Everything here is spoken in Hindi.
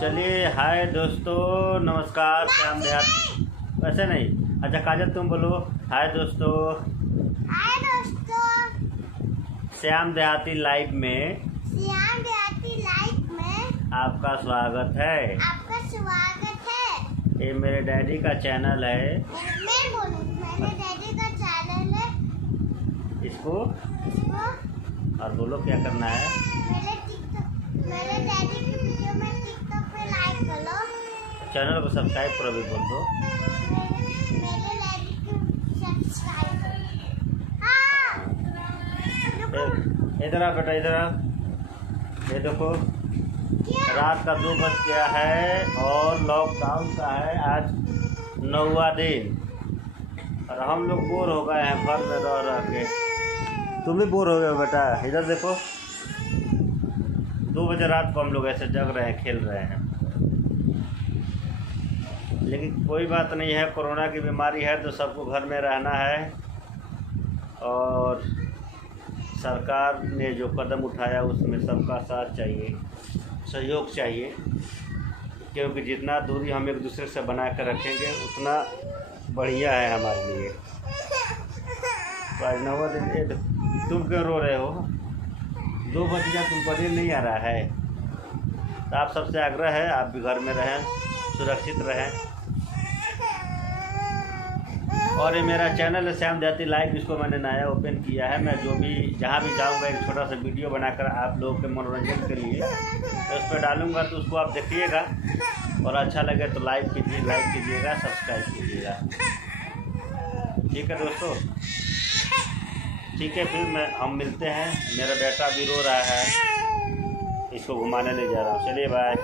चलिए हाय दोस्तों, नमस्कार। श्याम देहाती वैसे नहीं, अच्छा काजल तुम बोलो हाय दोस्तों। हाय दोस्तों, श्याम देहाती लाइव में आपका स्वागत है। आपका स्वागत है। ये मेरे डैडी का चैनल है। मैं बोलूं, मेरे डैडी का चैनल है। इसको इसको और बोलो क्या करना है। मेरे डैडी की वीडियो में टिकटॉक पे लाइक करो। चैनल को सब्सक्राइब करो भी बोल दो। मेरे डैडी को सब्सक्राइब करो। हाँ, इधर आ बेटा, इधर आ। ये देखो रात का 2 बज गया है और लॉकडाउन का है आज 9वां दिन और हम लोग बोर हो गए हैं घर में रह रह के। तुम भी बोर हो गए हो बेटा। इधर देखो 2 बजे रात को हम लोग ऐसे जग रहे हैं, खेल रहे हैं। लेकिन कोई बात नहीं है, कोरोना की बीमारी है तो सबको घर में रहना है। और सरकार ने जो कदम उठाया उसमें सबका साथ चाहिए, सहयोग चाहिए, क्योंकि जितना दूरी हम एक दूसरे से बना कर रखेंगे उतना बढ़िया है हमारे लिए। तो आज 9वां दिन। तुम क्यों रो रहे हो? 2 बज गया, तुम पर नहीं आ रहा है। तो आप सबसे आग्रह है आप भी घर में रहें, सुरक्षित रहें। और ये मेरा चैनल है श्याम देहाती लाइव, इसको मैंने नया ओपन किया है। मैं जो भी जहाँ भी जाऊँगा एक छोटा सा वीडियो बनाकर आप लोगों के मनोरंजन के लिए तो उस पर डालूँगा, तो उसको आप देखिएगा और अच्छा लगे तो लाइक कीजिएगा, सब्सक्राइब कीजिएगा। ठीक है दोस्तों, ठीक है फिर हम मिलते हैं। मेरा बेटा भी रो रहा है, इसको घुमाने ले जा रहा हूँ। चलिए बाय।